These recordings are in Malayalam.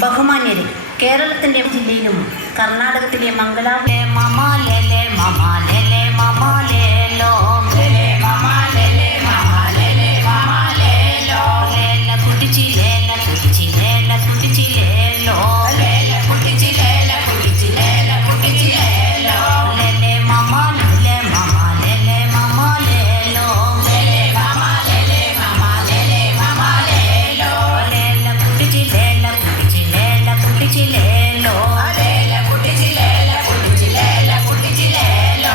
ബഹുമാന്യരെ, കേരളത്തിൻ്റെ ജില്ലയിലും കർണാടകത്തിലെ മംഗലാപുരത്തിലെ മമാലേലെ മമാലേലെ മമാലേലോ ലേലെ മമാലേലെ മമാലേലെ മമാലേലോ ലേല കുടിച്ചിലേല കുടിച്ചിലേല കുടിച്ചിലേലോ ലേല കുടിച്ചിലേല കുടിച്ചിലേല കുടിച്ചിലേലോ ലേലെ മമാലേലെ മമാലേലെ മമാലേലോ ലേലെ മമാലേലെ മമാലേലെ മമാലേലോ ലേല കുടിച്ചിലേല കുടിച്ചിലേല കുടിച്ചിലേലോ ലേല കുടിച്ചിലേല കുടിച്ചിലേല കുടിച്ചിലേലോ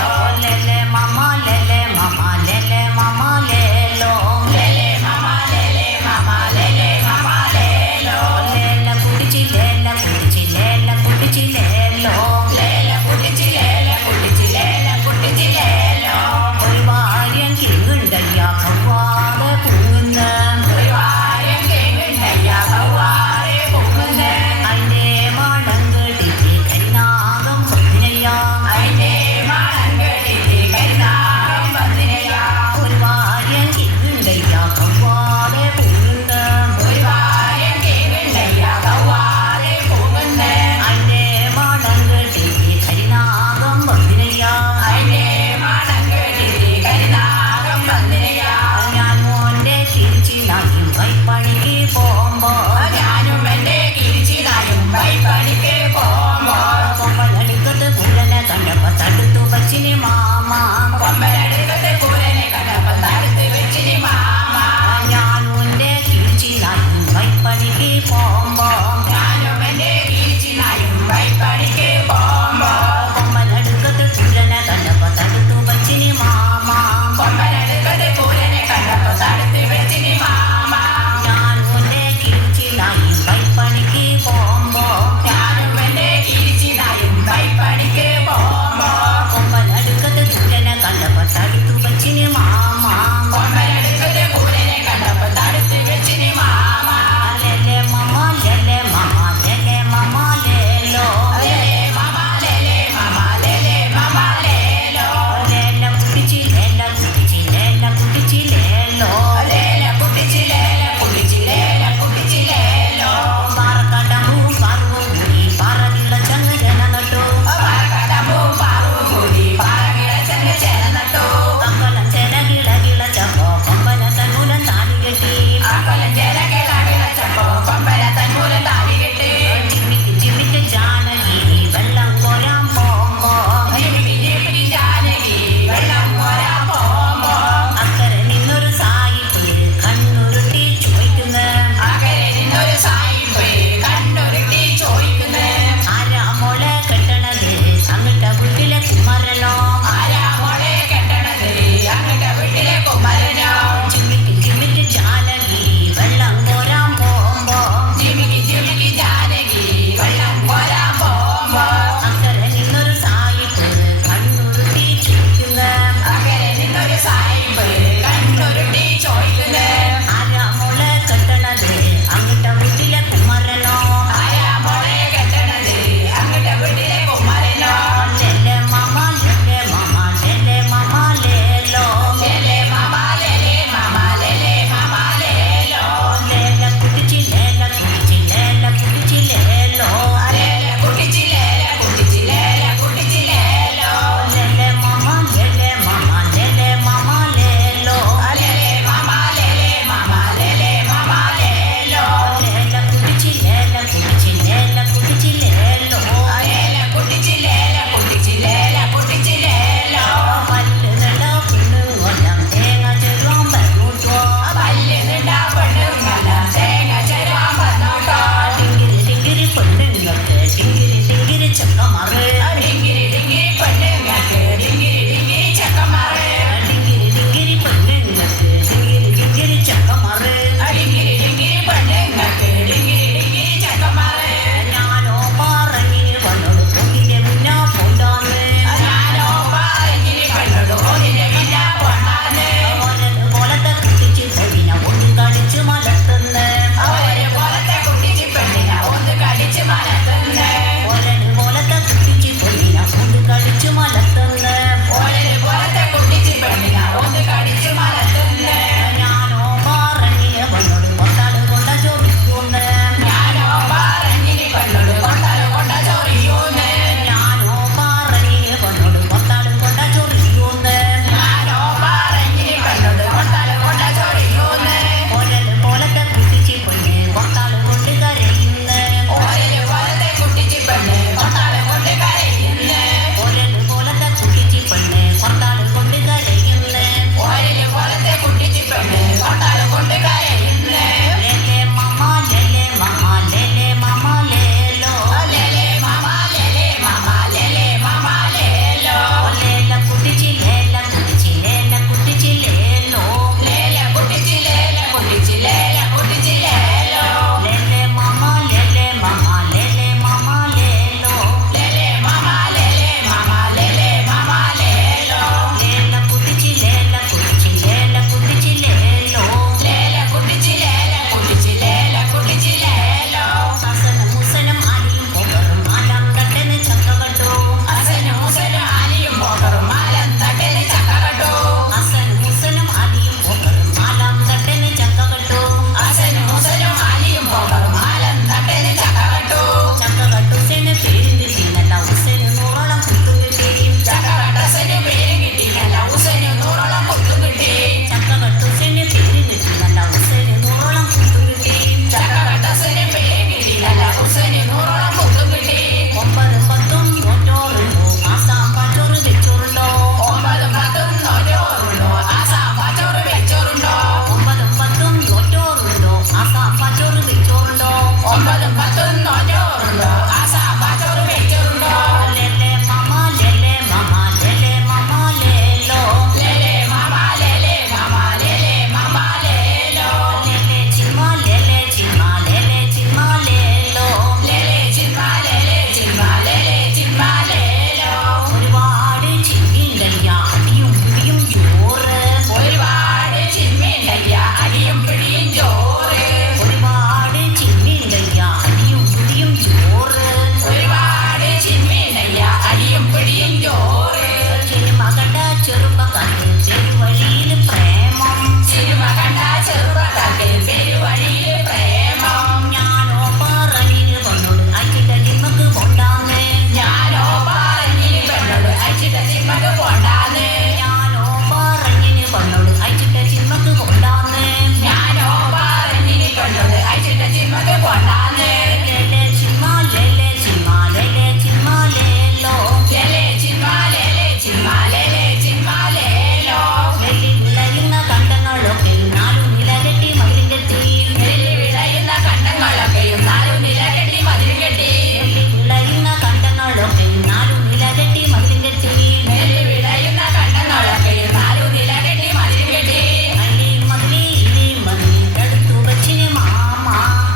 അടിയും പിടിയും ചോറ്. ഒരുപാട് ചിമ്മിണ്ടയ്യ അടിയും പിടിയും ചോറ്. ഒരുപാട് ചിമ്മിണ്ടയ്യ അടിയും പിടിയും ചോറ്. സിനിമ കണ്ട ചെറുപ്പക്കാർക്ക് പെരുവഴിയിൽ പ്രേമം. സിനിമ കണ്ട ചെറുപ്പക്കാർക്ക് പെരുവഴിയിൽ പ്രേമം. ഞാനോ പറഞ്ഞിന് കൊണ്ടോട് അയച്ചിട്ട ജിമ്മക്ക് കൊണ്ടാന്ന്. ഞാനോ പറഞ്ഞിന് പെണ്ണോട് അയച്ചിട്ട ജിമ്മക്ക് പോണ്ടാന്ന്. ഞാനോ പറഞ്ഞിന് കൊണ്ടോട് അയച്ചിട്ട ജിമ്മക്ക് കൊണ്ടാന്ന്. ഞാനോ പറഞ്ഞിന് പെണ്ണോട് അയച്ചിട്ട ജിമ്മക്ക് പോണ്ടാന്ന്. ലേലേ ചിമ്മ ലേലേ ചിമ്മ ലേലേ ചിമ്മ ലേലോ. ലേലേ ചിമ്മ ലേലേ ചിമ്മ ലേലേ ചിമ്മ ലേലോ. വെള്ളി വിളയുന്ന കണ്ടങ്ങളൊക്കെ നാലു നില കെട്ടി മതിലും കെട്ടി. നെല്ലി വിളയുന്ന കണ്ടങ്ങളൊക്കെയും നാലു നില കെട്ടി മതിൽ കെട്ടി. വെള്ളി വിളയുന്ന കണ്ടങ്ങളൊക്കെ നാലു നില കെട്ടി മതിലും കെട്ടി. നെല്ലി വിളയുന്ന കണ്ടങ്ങളൊക്കെയും നാലു നില കെട്ടി മതിൽ കെട്ടി. അലി മതിലി ഇലി മതിലി തടുത്തു വച്ചിന് മാമ.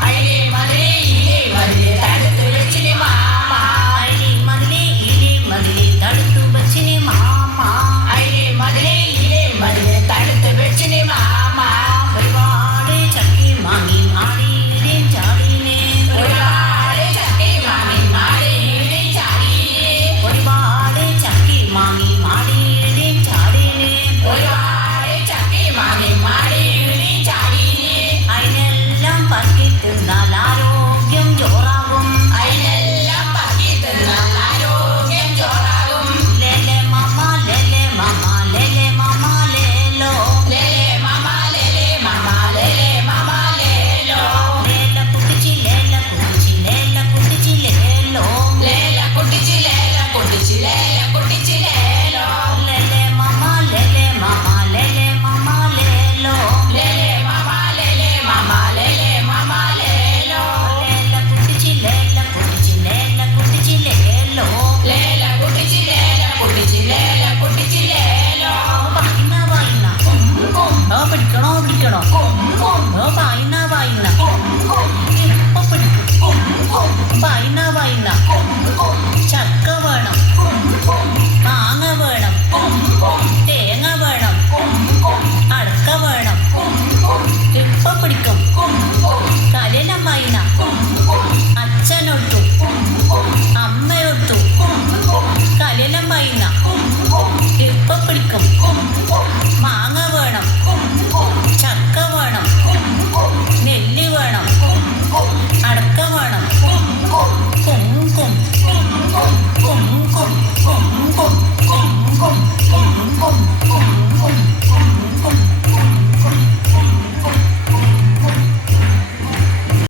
അയിലി മതിലി ഇലി മതിലി തടുത്തു വെച്ചിന് മാമ. അലി മതിലി ഇലി മതിലി തടുത്തു വച്ചിന് മാമ. അയിലി മതിലി ഇലി മതിലി തടുത്തു വെച്ചിന് മാമ. ഒരുപാട് ചക്കി മാങ്ങി ആടിയിലും ചാടിയിലേ. ഒരുപാട് ചക്കി മാങ്ങി മാടിയിലും ചാടിയിലേ. ഒരുപാട് ചക്കി മാങ്ങി ആടിയിലും ചാടിയിലേ. ഒരുപാട് ചക്കി മാങ്ങി മാടിയിലും ചാടിയിലേ. അതിനെല്ലാം പറ്റി തിന്നാലാരോ